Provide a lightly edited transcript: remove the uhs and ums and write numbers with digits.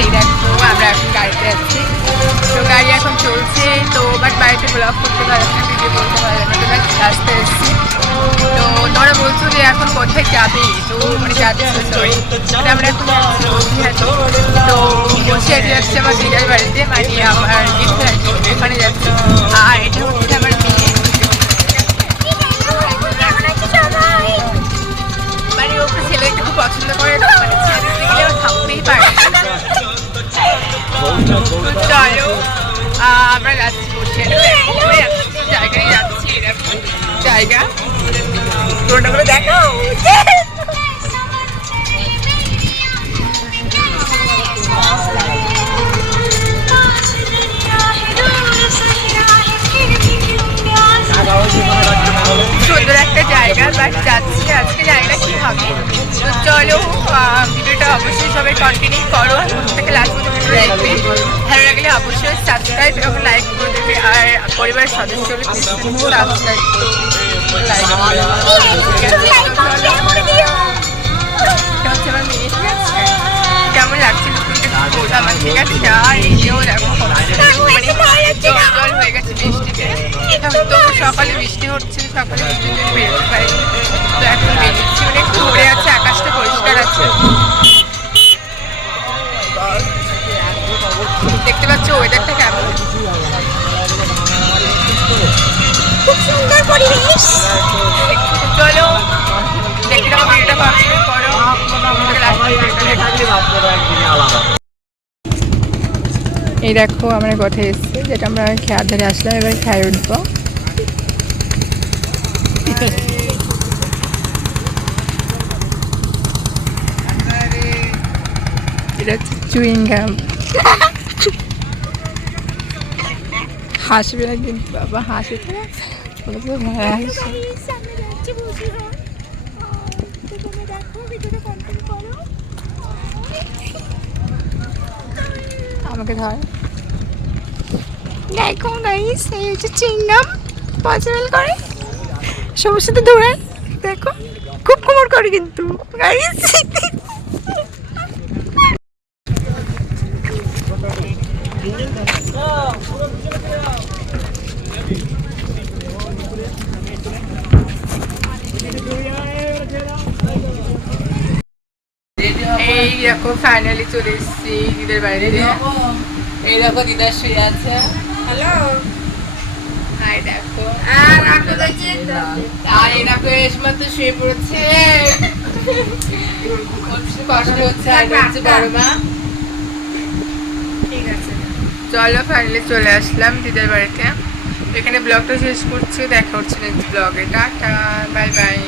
এই দেখো আমরা এখন গাড়িতে যাচ্ছি, তো গাড়ি এখন চলছে। তো বাট বাড়িতে ব্লগ করতে পারলাম না, ভিডিও করতে পারলাম না, তো রাস্তায় এসেছি। তো তোমরা বলছো যে এখন কোথায় যাবে, তো মানে যাচ্ছে সরি আমরা এখন তো বসিয়াটি যাচ্ছে আমার দিদার বাড়িতে, মানে আমার গিফট আছে ওখানে যাচ্ছি। আর এটা হচ্ছে আমার মেয়ে, মানে ওকে ছেলেকে খুব পছন্দ করে না, মানে ছেলে গেলেও থাকতেই পারে। চলো আমরা যাচ্ছি বসিয়াটি জায়গায় যাচ্ছি, এরকম জায়গা টোটাগুলো দেখো। সুন্দর একটা জায়গা, বাট যাচ্ছি আজকে জায়গা কি হবে। তো চলো ভিডিওটা অবশ্যই সবাই কন্টিনিউ করো, থেকে লাস্ট পর্যন্ত দেখবে। ভালো লাগলে অবশ্যই সাবস্ক্রাইব এবং লাইক করে দেবে, আর পরিবারের সদস্য হলে সাবস্ক্রাইব কেমন লাগছে আমার, ঠিক আছে। আর এইটাও দেখো জল হয়ে গেছে বৃষ্টিতে, তো সকালে বৃষ্টি হচ্ছে, সকালে বৃষ্টির জন্য বেরোতে পারি, তো এখন বেরিয়েছি, মানে একটু ভরে আছে, আকাশটা পরিষ্কার আছে, দেখতে পাচ্ছ ওয়েদারটা কেমন, খুব সুন্দর পরিবেশ। চলো দেখতে থাকো ভিডিওটা, কন্টিনিউ করো। এই দেখো আমরা কোথায় এসেছি, যেটা আমরা খেয়ার ধারে আসলাম, এবার খেয়ে উঠবো। এটা হচ্ছে চুইং গাম, হাসবে না কিন্তু বাবা, হাসি তো ভয় আসে। আমাকে ধর, দেখো গাইস এই হচ্ছে চিংগাম, পসিবল করে সবার সাথে দৌড়ায়, দেখো খুব কোমর করে কিন্তু গাইস। এই দেখো ফাইনালি চলে এসেছি দিদার বাড়িতে, এই দেখো দিদার শুয়ে আছে, হ্যালো হাই দেখো, আর আপু দেখছি, আর এই দেখো এসমা তো শুয়ে পড়েছে, কষ্ট হচ্ছে, আর হচ্ছে বড় মা, ঠিক আছে। চলো ফাইনালি চলে আসলাম দিদার বাড়িতে, এখানে ব্লগটা শেষ করছি, দেখা হচ্ছে নেক্সট ব্লগে, টাটা বাই বাই।